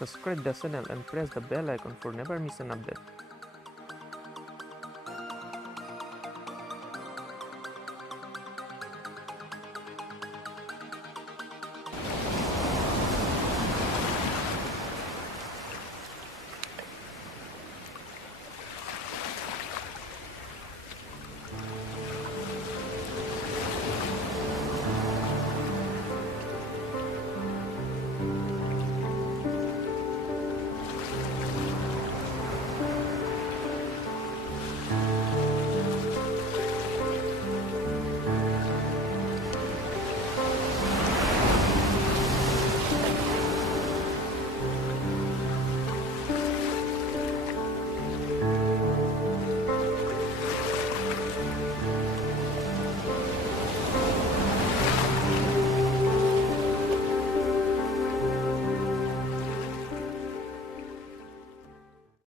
subscribe the channel and press the bell icon for never miss an update.